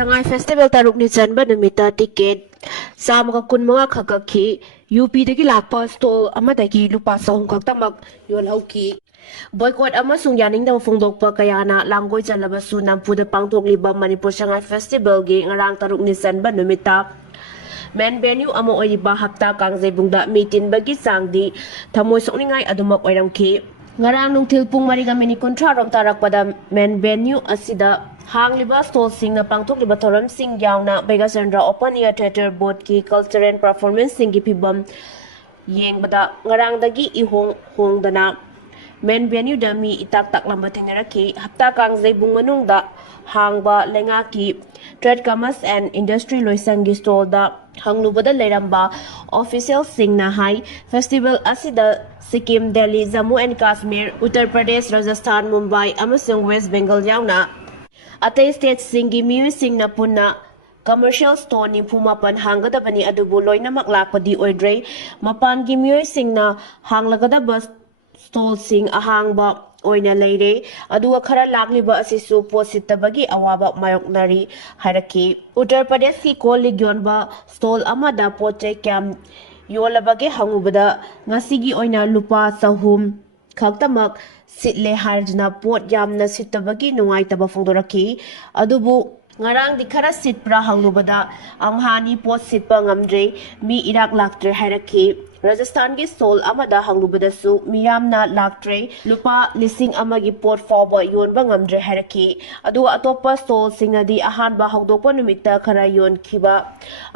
Sangai Festival taruk ni Chanba Numitta ticket Samaka Kunmanga Kakaki UP dagi lakpa stall amadagi lupa sahum kaktamak yol hauki boycott amasung yaning da fungdokpa kayana langgoi jalabasu nampuda pangthokliba Manipur Sangai Festival gi ngarang taruk ni Chanba Numitta Men venue amo oiba hapta kangjebungda mitin bagi sangdi thamoi sokningai adumak oiramki ngarang nungthil pung mariga mini kontra rom tarakpada men venue asida hangliba stall sing na pangthokliba thoram sing yauna Bega Chandra Open Air Theatre Board ki culture and performance sing gi phibam yengbada ngarang dagi ihong hongdana men venue da mi itak tak lamba thengaraki hapta kangjebung manungda hangba lengaki trade commerce and industry loisangi stall da hanglubada leramba official sing na hai festival asida Sikkim, Delhi, Jammu and Kashmir, Uttar Pradesh, Rajasthan, Mumbai, amasung West Bengal yauna atay state singi miwi sing na punna commercial store ni pumapan hanggadabani adubu Loina maklakpadi oidre mapan gi miwi sing na hanglagadaba stall sing ahangba oina leire aduga khara lagliba asisu positabagi awaba mayoknari hairaki Uttar Pradesh ki kolig yonba stall amada poche kyam yolabage hangubada ngasigi oina lupa sahum khaktamak sitle harjna pot yamna sitabagi nungai taba fongdoraki adubu ngarang di khara sitpra hanglubada amhani pot sitpa ngamdre mi irak laktre hairaki Rajasthan ki stall amada hanglubada su miyamna laktre lupa lising amagi pot fawba yonba ngamdre hairaki adu atopa stall singnadi ahanba hawdokpa numitta khara yon khiba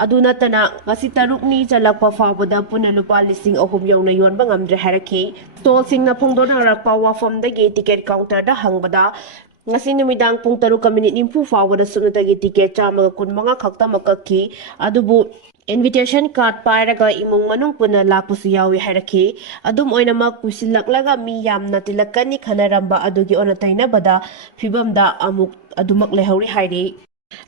aduna tana ngasi tarukni chalakpa fawbada puna lupa lising ahum yawna yonba ngamdre hairaki stall singna phongdona rakpa wafamdagi ticket counter da hangbada ngasi numidang pung 3:40 fawbada sunatagi ticket chamaga kunmanga khakta makaki adubu invitation card pairaga imung manung puna lakpusu yawi hairaki adum oinamak pusilaklaga mi yamna tilakani khanaramba adugi onataina bada phibamda amuk adumak lehauri hairi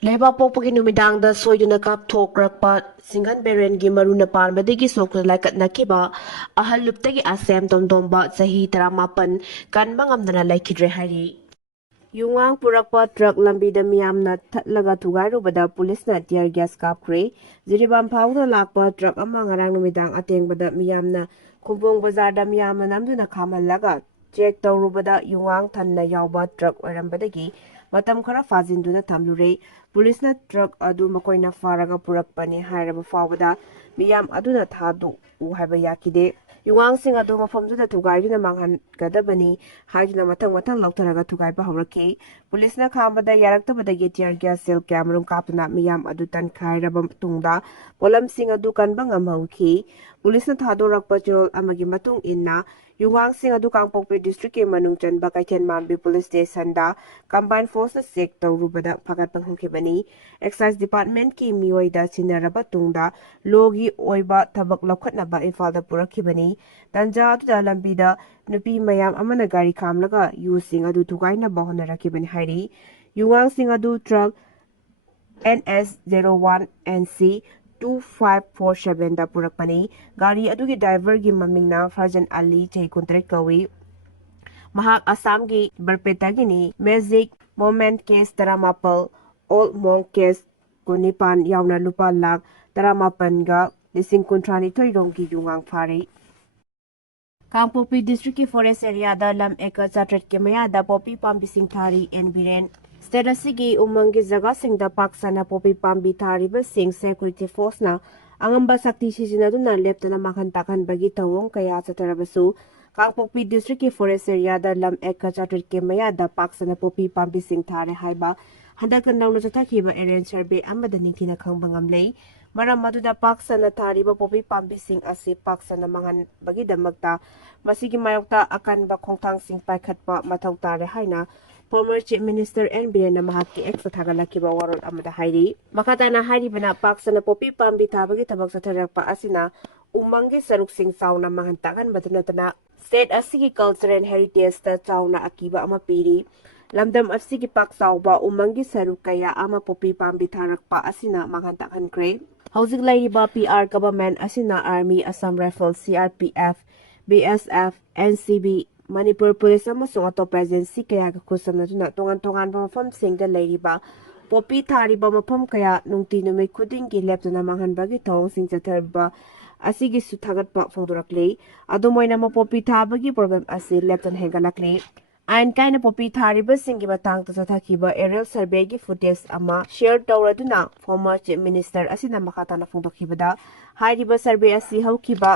leba pokpagi numidangda soiduna kapthokrakpa singhan Biren gi maruna parmadagi sokla laikat nakiba ahal luptagi asem tomdomba sahi 18 kanba ngamdana laikidre hairi Yungang purakpa truck lambida miyamna thatlaga thugairubada pulisna tear gas kapkre jiribam phawda lakpa truck ama ngarang numidang atengbada miyamna khumbong bazarda miyamna namduna khamallaga check tawrubada yungang thanna yawba truck oirambadagi matam khara fajinduna thamlure pulisna truck adu makoina faraga purakpani hairaba phawda miyam aduna thadu u haiba yakide Yuang sing adu mafamduna thugaiduna manghan gadabani haiduna mathang lautharaga thugaiba hawraki pulisna khambada yaraktabadagi tear gas sel camera kapna miyam adu tan khairaba tungda polam sing adu kanba ngamhauki pulisna thadorakpa chirol amagi matung inna Yuang sing adu Kangpokpi district ke manung Chanba Kaithen Mambi police station da combined forces sek tawrubada phagat panghukibani excise department ki miyoida sinaraba tungda logi oiba thabak lokhatnaba Imphal da purakibani tanja adu da lambida nupi mayam amana gari khamlaga yu sing adu thugaina bahonnarakibani hairi Yuang sing adu truck NS01 NC 2547 da purakpani gari adugi driver gi mamingna Farjan Ali chei contract kawi mahak Assam gi Barpeta gini Magic Moment case taramapal Old Monk case kunipan yauna lupa lak taramapan ga lising kontrani toirong gi yungang fari Kangpokpi district ki forest area da lam eka chatret ke maya da popi pambising thari and Biren State asigi umangi jaga singda paksana popi pambi thariba sing security force na angamba sakti sijinaduna leptana makhan takhan bagi tawong kaya satarabasu Kangpokpi district ki forest area da lam eka chatret ke maya da paksana popi pambi sing thare haiba handak nauna chatakhiba area survey amada ningthina khangbangam lei maram maduda paksana thariba popi pambi sing ase paksana mangan bagi damakta masigi mayokta akanba khongthang sing paikhatpa mathau tare haina Former Chief Minister N. Biren na mahaki ex sa thagalakiba warod amada hairi. Makatana hairi bina paksana popi pambi thabagi tabak sa tharakpa asina umanggi saruk sing sauna mahantakan batunatana state asigi culture and heritage ta sauna akiba ama piri. Lamdam asigi paksawba umanggi saruk kaya ama popi pambi tharakpa asina mahantakan kre. Hausik lairiba PR government asina Army, Assam Rifles, CRPF, BSF, NCB, Manipur Police amasung atop agency kaya kakusam na tongan-tongan pa mafam sing da lairiba poppy thariba mafam kaya nungti numit khudinggi leptuna manghanbagi thawngsing chatharba asigi suthagatpa phongdorakle adumoina ma poppy thabagi problem asi lepton hengalakle Ain kaina poppy thariba singi matang ta chathakiba aerial survey gi footage ama share tawraduna former chief minister asina makata na phongdokhibada hairiba survey asi haukiba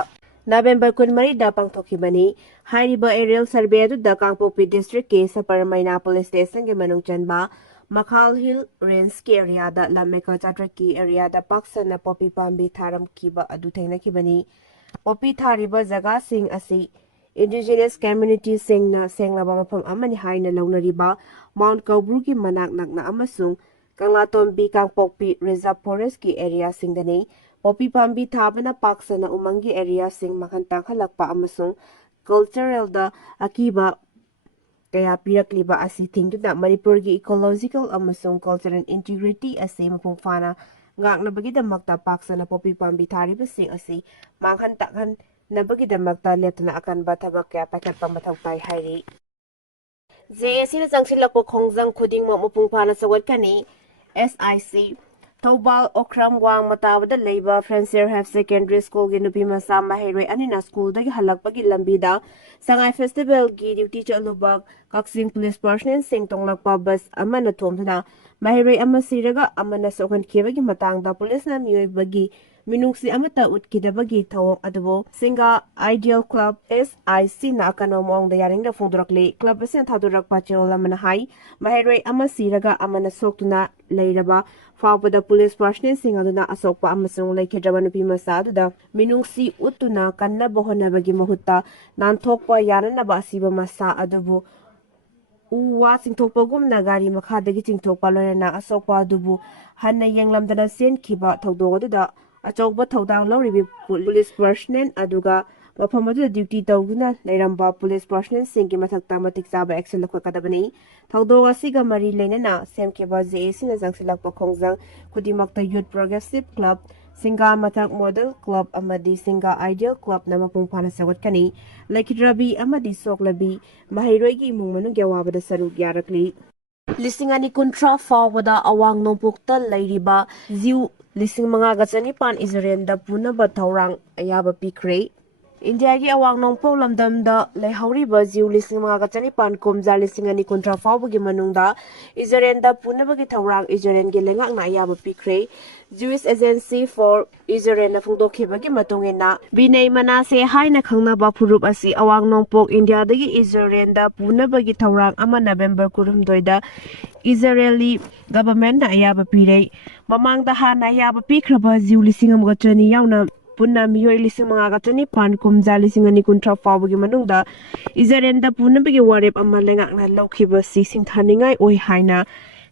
November 13 da pangthokibani hairiba aerial survey adu da Kangpopi district ke Saparmaina police station ge manung Chanba Makhal Hill Range ke area da Lameka Chatrak ki area da paksana poppy pambi tharam kiba adu thainakibani poppy thariba jaga sing asi Indigenous community singna senglaba mafam amani haina launariba Mount Kaubru ki manak nakna amasung Kanglatombi Kangpokpi Reserve Forest ki area singdani poppy pambi thabana paksana umangi area sing makantang halakpa amasung cultural da akiba kaya pirakliba asi thingduna Manipur gi ecological amasung cultural integrity asi mapung fana ngaknabagidamagta paksana poppy pambi thariba sing asi manghantakhan nabagidamagta leptuna akanba thabak kaya paikhatpa mathau tai hairi JSC na jangsilakpo khongjang khudingmo mapung phana sawatkani SIC Thobal Okram Wang Matawada Leiba Francier Half Secondary School gi nupi masa maheroi anina school dagi halakpagi lambida Sangai Festival gi duty chalubak Kaksim Police Personnel sing tonglakpa bus amana thomthuna maheroi ama siraga amana sokhan khebagi matangda police na miyoibagi Minungsi amata utkidabagi thawong adubo Singa Ideal Club SIC na akanomong da yaring da phongdorakle club asen thadurak pachol amana hai maheroi ama siraga amana soktuna leiraba fawbada police personnel sing aduna asokpa amasung leikhedaba nupi masa aduda minungsi utuna kanna bohonabagi mahutta nanthokpa yananaba asiba masa adubu uwa chingthokpagumna gari makhadagi chingthokpa loina asokpa adubu hanna yenglamdana sen khiba thawdogoduda achauba thaudang lawribi police personnel aduga mafam adu duty tawguna leiramba police personnel singi mathakta matik chaba action lakhakadabani thaudo asiga mari leinana semkeba JAC na jangsilakpa khongjang kudimakta youth progressive club Singa Mathak Model Club amadi Singa Ideal Club na mapung phana sawatkani Laikhidrabi amadi Soklabi mahiroi gi imung manung gewabada saruk yarakli Lisingani kuntra fawada awang nompukta lairiba ziu lising mga gachanipan Israelda punaba thawrang ayaba pikre India gi awang nongpo lamdamda lehauriba ziu lising mga gachanipan kumja lisingani kuntra fawbagi manungda Israelda punabagi thawrang Israel gi lengak na ayaba pikre Jewish Agency for Israel na phungdokhibagi matungena binai manase haina khangnaba phurup asi awang nongpok India dagi Israel da punabagi thawrang ama November 2 da Israeli government na ayaba pirei mamangda hana ayaba pikraba ziu lising amga chani yauna punna miyoi lising mga gachani pan kumja lising ani kuntra fawbagi manungda Israel da punabagi warep ama lengak na lokhiba si singthaningai oi haina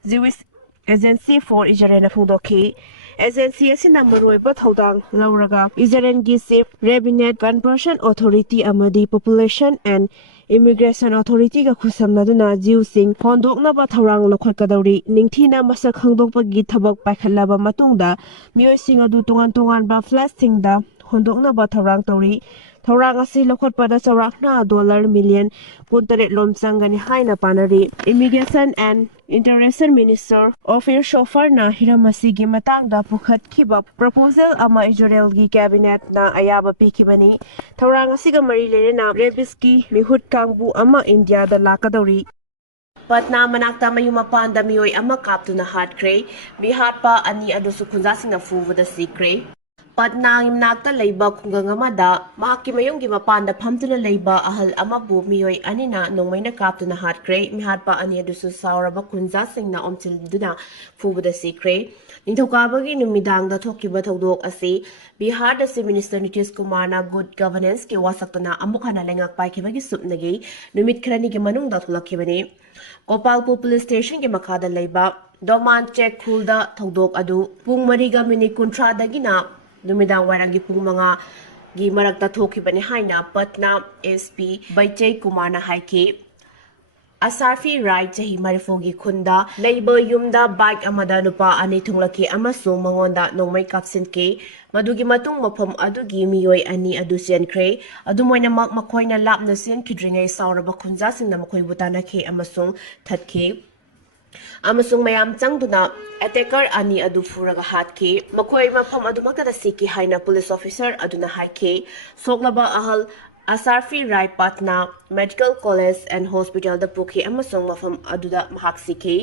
Jewish Agency for Israel na phungdokhi Agency asina maroiba thaudang lauraga Israel gi chief Rabbinate Conversion Authority amadi Population and Immigration Authority ga khusamnaduna Jew sing hondoknaba thawrang lokhakadauri ningthina masak khangdokpagi thabak paikhalaba matungda miyoi sing adu tongan ba flash singda hondoknaba thawrang tori thawrang asi lokhotpada chawrakna dollar million puntaret lom changani haina panari Immigration and International Minister Ofir Shofar na hiramasi gi matangda pukhat khiba proposal ama Israel gi cabinet na ayaba pikibani thawrang asiga mari lerena rebiski mihut kangbu ama India da lakadauri Patna manakta mayumapanda miyoi ama kaptuna hatkre bihatpa ani adusu khunjasingna fuwada sikre Patna imnakta leiba khungang amada mahakki mayunggi mapanda phamtuna leiba ahal amabu miyoi anina nongmaina kaptuna hatkre mihatpa ani adusu sauraba khunjasingna omchilduna fuwada sikre Ningthokabagi numidangda thokiba thodok asi Bihar da Chief Minister Nitish Kumar na good governance ke wasaktana amukhana lengak paikibagi supnagi numit khrani ge manungda thulakhibani Gopalpur Police Station ke makhada leiba Doman check khulda thodok adu pung mariga minute kuntra dagina numidang warangi pung manga gi marakta thokhibani haina Patna SP Baichai Kumar na haiki Asarfi right jahi marifogi khunda leiba yumda bike amada nupa ani thunglaki amasung mangonda nongmai kapsinke madugi matung mafam adugi miyoi ani adu senkhre adumoina mak makhoina lapna sen khidringai sauraba khunja singna makhoi butana khe amasung thatkhe amasung mayam changduna attacker ani adu furaga hatki makoi mafam adumakta siki haina police officer aduna haiki soklaba ahal Asarfi Rai Patna Medical College and Hospital da pukhi amasung mafam aduda mahak siki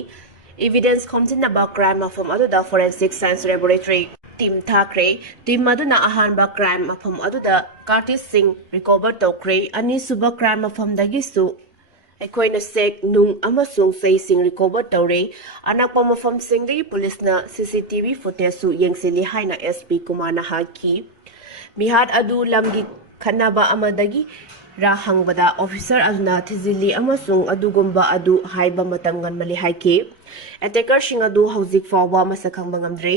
evidence khomjinaba crime mafam aduda forensic science laboratory team thakre team maduna ahanba crime mafam aduda cartis sing recover tokre ani suba crime mafam dagisu ꯑꯩꯈꯣꯏꯅ ꯁꯦꯛ ꯅꯨꯡ ꯑꯃꯁꯨꯡ ꯆꯩꯁꯤꯡ recover ꯇꯧꯔꯦ ꯑꯅꯛꯄ ꯃꯐꯝꯁꯤꯡꯗꯒꯤ ꯄꯨꯂꯤꯁꯅ ꯁꯤꯁꯤꯇꯤꯚꯤ ꯐꯨꯇꯦꯖꯁꯨ ꯌꯦꯡꯁꯤꯜꯂꯤ ꯍꯥꯏꯅ SP. ꯀꯨꯃꯥꯔꯅ ꯍꯥꯏꯈꯤ ꯃꯤꯍꯥꯠ ꯑꯗꯨ ꯂꯝꯒꯤ ꯈꯠꯅꯕ ꯑꯃꯗꯒꯤ ꯔ ꯍꯪꯕꯗ ꯑꯣꯐꯤꯁꯔ ꯑꯗꯨꯅ ꯊꯤꯖꯤꯜꯂꯤ ꯑꯃꯁꯨꯡ ꯑꯗꯨꯒꯨꯝꯕ ꯑꯗꯨ ꯍꯥꯏꯕ ꯃꯇꯝ ꯉꯟꯃꯜꯂꯤ ꯍꯥꯏꯈꯤ ꯑꯦꯇꯦꯀꯔꯁꯤꯡ ꯑꯗꯨ ꯍꯧꯖꯤꯛ ꯐꯥꯎꯕ ꯃꯁꯛ ꯈꯪꯕ ꯉꯝꯗ꯭ꯔꯤ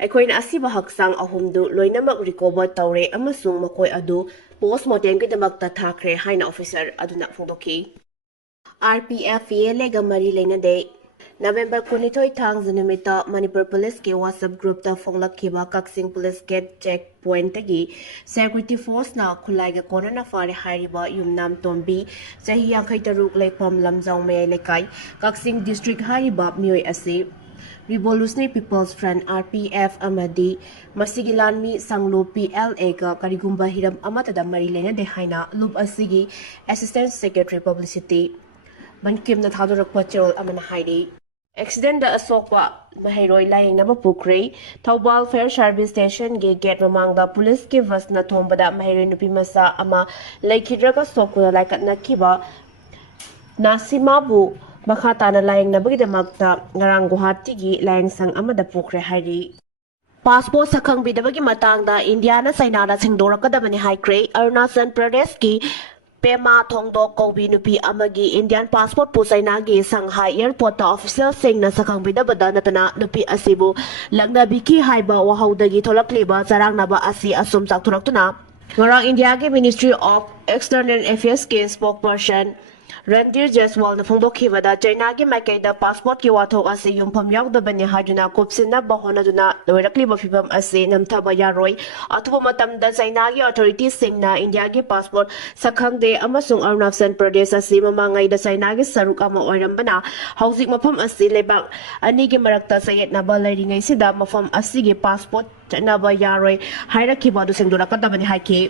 ꯑꯩꯈꯣꯏꯅ ꯑꯁꯤꯕ ꯍꯛꯆꯥꯡ ꯑꯍꯨꯝꯗꯨ ꯂꯣꯏꯅꯃꯛ ꯔꯤꯀꯣꯚꯔ ꯇꯧꯔꯦ ꯑꯃꯁꯨꯡ ꯃꯈꯣꯏ ꯑꯗꯨ ꯄꯣꯁꯠꯃꯣꯔꯇꯦꯝꯒꯤꯗꯃꯛꯇ ꯊꯥꯈ꯭ꯔꯦ ꯍꯥꯏꯅ ꯑꯣꯐꯤꯁꯔ ꯑꯗꯨꯅ ꯐꯣꯡꯗꯣꯛꯈꯤ RPF ꯌꯦꯂꯦꯒ ꯃꯔꯤ ꯂꯩꯅꯗꯦ ꯅꯕꯦꯝꯕꯔ 12 ꯊꯥꯡꯖ ꯅꯨꯃꯤꯠꯇ ꯃꯅꯤꯄꯨꯔ ꯄꯨꯂꯤꯁꯀꯤ WhatsApp ꯒ꯭ꯔꯨꯞꯇ ꯐꯣꯡꯂꯛꯈꯤꯕ ꯀꯛꯆꯤꯡ ꯄꯨꯂꯤꯁ ꯒꯦꯠ ꯆꯦꯛ ꯄꯣꯏꯟꯇꯒꯤ ꯁꯦꯀ꯭ꯌꯨꯔꯤꯇꯤ ꯐꯣꯔꯁꯅ ꯈꯨꯠꯂꯥꯏꯒ ꯀꯣꯟꯅꯅ ꯐꯥꯔꯦ ꯍꯥꯏꯔꯤꯕ ꯌꯨꯝꯅꯥꯝ ꯇꯣꯝꯕꯤ ꯆꯍꯤ 53 ꯂꯩꯐꯝ ꯂꯝꯖꯥꯎ ꯃꯌꯥꯏ ꯂꯩꯀꯥꯏ ꯀꯛꯆꯤꯡ ꯗꯤꯁꯇ꯭ꯔꯤꯛ ꯍꯥꯏꯔꯤꯕ ꯃꯤꯑꯣꯏ ꯑꯁꯤ ꯔꯤꯚꯣꯂꯨꯁꯅꯔꯤ ꯄꯤꯄꯜꯁ ꯐ꯭ꯔꯟꯠ RPF ꯑꯃꯗꯤ ꯃꯁꯤꯒꯤ ꯂꯥꯟꯃꯤ ꯁꯪꯂꯨꯞ PLAꯒ ꯀꯔꯤꯒꯨꯝꯕ ꯍꯤꯔꯝ ꯑꯃꯠꯇꯗ ꯃꯔꯤ ꯂꯩꯅꯗꯦ ꯍꯥꯏꯅ ꯂꯨꯞ ꯑꯁꯤꯒꯤ ꯑꯦꯁꯤꯁꯇꯦꯟꯠ ꯁꯦꯀ꯭ꯔꯦꯇꯔꯤ ꯄꯕ꯭ꯂꯤꯁꯤꯇꯤ ꯕꯟꯀꯤꯝꯅ ꯊꯥꯗꯣꯔꯛꯄ ꯆꯦꯔꯣꯜ ꯑꯃꯅ ꯍꯥꯏꯔꯤ ꯑꯦꯛꯁꯤꯗꯦꯟꯠꯗ ꯑꯁꯣꯛꯄ ꯃꯍꯩꯔꯣꯏ ꯂꯥꯌꯦꯡꯅꯕ ꯄꯨꯈ꯭ꯔꯦ ꯊꯧꯕꯥꯜ ꯐꯦꯌꯔ ꯁꯥꯔꯚꯤꯁ ꯁ꯭ꯇꯦꯁꯟꯒꯤ ꯒꯦꯠ ꯃꯃꯥꯡꯗ ꯄꯨꯂꯤꯁꯀꯤ ꯕꯁꯅ ꯊꯣꯝꯕꯗ ꯃꯍꯩꯔꯣꯏ ꯅꯨꯄꯤ ꯃꯆꯥ ꯑꯃ ꯂꯩꯈꯤꯗ꯭ꯔꯒ ꯁꯣꯛꯄꯗ ꯂꯥꯏꯀꯠꯅꯈꯤꯕ ꯅꯥꯁꯤꯃꯥꯕꯨ ꯃꯈꯥ ꯇꯥꯅ ꯂꯥꯌꯦꯡꯅꯕꯒꯤꯗꯃꯛꯇ ꯉꯔꯥꯡ ꯒꯨꯋꯥꯍꯥꯇꯤꯒꯤ ꯂꯥꯌꯦꯡꯁꯪ ꯑꯃꯗ ꯄꯨꯈ꯭ꯔꯦ ꯍꯥꯏꯔꯤ ꯄꯥꯁꯄꯣꯔꯠ ꯁꯛꯈꯪꯕꯤꯗꯕꯒꯤ ꯃꯇꯥꯡꯗ ꯏꯟꯗꯤꯌꯥꯅ ꯆꯩꯅꯥꯗ ꯁꯦꯡꯗꯣꯔꯛꯀꯗꯕꯅꯤ ꯍꯥꯏꯈ꯭ꯔꯦ ꯑꯔꯨꯅꯥꯆꯜ ꯄ꯭ꯔꯗꯦꯁꯀꯤ ꯄꯦꯃꯥ ꯊꯣꯡꯗꯣꯛ ꯀꯧꯕꯤ ꯅꯨꯄꯤ ꯑꯃꯒꯤ ꯏꯟꯗꯤꯌꯥꯟ ꯄꯥꯁꯄꯣꯔꯠꯄꯨ ꯆꯩꯅꯥꯒꯤ ꯁꯪꯍꯥꯏ ꯑꯦꯌꯔꯄꯣꯔꯠꯇ ꯑꯣꯐꯤꯁꯤꯌꯦꯜꯁꯤꯡꯅ ꯁꯛꯈꯪꯕꯤꯗꯕꯗ ꯅꯠꯇꯅ ꯅꯨꯄꯤ ꯑꯁꯤꯕꯨ ꯂꯛꯅꯕꯤꯈꯤ ꯍꯥꯏꯕ ꯋꯥꯍꯧꯗꯒꯤ ꯊꯣꯛꯂꯛꯂꯤꯕ ꯆꯔꯥꯡꯅꯕ ꯑꯁꯤ ꯑꯁꯨꯝ ꯆꯥꯎꯊꯣꯔꯛꯇꯨꯅ ꯉꯔꯥꯡ ꯏꯟꯗꯤꯌꯥꯒꯤ ꯃꯤꯅꯤꯁꯇ꯭ꯔꯤ ꯑꯣꯐ ꯑꯦꯛꯁꯇꯔꯅꯦꯜ ꯑꯦꯐꯤꯌꯔꯁꯀꯤ ꯁ꯭ꯄꯣꯛꯄꯔꯁꯟ ꯔꯟꯙꯤꯔ ꯖꯦꯁꯋꯥꯜꯅ ꯐꯣꯡꯗꯣꯛꯈꯤꯕꯗ ꯆꯩꯅꯥꯒꯤ ꯃꯥꯏꯀꯩꯗ ꯄꯥꯁꯄꯣꯔꯠꯀꯤ ꯋꯥꯊꯣꯛ ꯑꯁꯤ ꯌꯨꯝꯐꯝ ꯌꯥꯎꯗꯕꯅꯤ ꯍꯥꯏꯗꯨꯅ ꯀꯨꯞꯁꯤꯟꯅꯕ ꯍꯣꯠꯅꯗꯨꯅ ꯂꯣꯏꯔꯛꯂꯤꯕ ꯐꯤꯚꯝ ꯑꯁꯤ ꯅꯝꯊꯕ ꯌꯥꯔꯣꯏ ꯑꯊꯨꯕ ꯃꯇꯝꯗ ꯆꯩꯅꯥꯒꯤ ꯑꯣꯊꯣꯔꯤꯇꯤꯁꯤꯡꯅ ꯏꯟꯗꯤꯌꯥꯒꯤ ꯄꯥꯁꯄꯣꯔꯠ ꯁꯛꯈꯪꯗꯦ ꯑꯃꯁꯨꯡ ꯑꯔꯨꯅꯥꯆꯜ ꯄ꯭ꯔꯗꯦꯁ ꯑꯁꯤ ꯃꯃꯥꯡꯉꯩꯗ ꯆꯩꯅꯥꯒꯤ ꯁꯔꯨꯛ ꯑꯃ ꯑꯣꯏꯔꯝꯕꯅ ꯍꯧꯖꯤꯛ ꯃꯐꯝ ꯑꯁꯤ ꯂꯩꯕꯥꯛ ꯑꯅꯤꯒꯤ ꯃꯔꯛꯇ ꯆꯌꯦꯠꯅꯕ ꯂꯩꯔꯤꯉꯩꯁꯤꯗ ꯃꯐꯝ ꯑꯁꯤꯒꯤ ꯄꯥꯁꯄꯣꯔꯠ ꯆꯠꯅꯕ ꯌꯥꯔꯣꯏ ꯍꯥꯏꯔꯛꯈꯤꯕ ꯑꯗꯨ ꯁꯦꯡꯗꯣꯔꯛꯀꯗꯕꯅꯤ ꯍꯥꯏꯈꯤ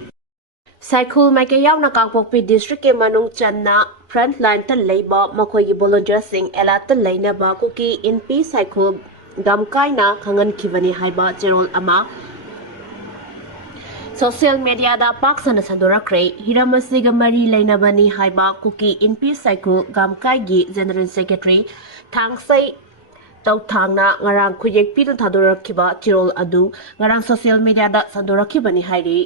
ꯁꯥꯏꯈꯨꯜ ꯃꯥꯏꯀꯩ ꯌꯥꯎꯅ ꯀꯥꯡꯄꯣꯛꯄꯤ ꯗꯤꯁꯇ꯭ꯔꯤꯛꯀꯤ ꯃꯅꯨꯡ ꯆꯟꯅ ꯐ꯭ꯔꯟꯠ ꯂꯥꯏꯟꯇ ꯂꯩꯕ ꯃꯈꯣꯏꯒꯤ ꯚꯣꯂꯨꯟꯇꯤꯌꯔꯁꯤꯡ ꯑꯦꯂꯥꯔꯠꯇ ꯂꯩꯅꯕ ꯀꯨꯀꯤ ꯏꯟꯄꯤ ꯁꯥꯏꯈꯨꯜ ꯒꯝꯀꯥꯏꯅ ꯈꯪꯍꯟꯈꯤꯕꯅꯤ ꯍꯥꯏꯕ ꯆꯦꯔꯣꯜ ꯑꯃ ꯁꯣꯁꯤꯌꯦꯜ ꯃꯤꯗꯤꯌꯥꯗ ꯄꯥꯛ ꯁꯟꯅ ꯁꯟꯗꯣꯔꯛꯈ꯭ꯔꯦ ꯍꯤꯔꯝ ꯑꯁꯤꯒ ꯃꯔꯤ ꯂꯩꯅꯕꯅꯤ ꯍꯥꯏꯕ ꯀꯨꯀꯤ ꯏꯟꯄꯤ ꯁꯥꯏꯈꯨꯜ ꯒꯝꯀꯥꯏꯒꯤ ꯖꯦꯅꯔꯦꯜ ꯁꯦꯀ꯭ꯔꯦꯇꯔꯤ ꯊꯥꯡꯁꯩ ꯇꯧꯊꯥꯡꯅ ꯉꯔꯥꯡ ꯈꯨꯌꯦꯛ ꯄꯤꯗꯨꯅ ꯊꯥꯗꯣꯔꯛꯈꯤꯕ ꯆꯦꯔꯣꯜ ꯑꯗꯨ ꯉꯔꯥꯡ ꯁꯣꯁꯤꯌꯦꯜ ꯃꯤꯗꯤꯌꯥꯗ ꯁꯟꯗꯣꯔꯛꯈꯤꯕꯅꯤ ꯍꯥꯏꯔꯤ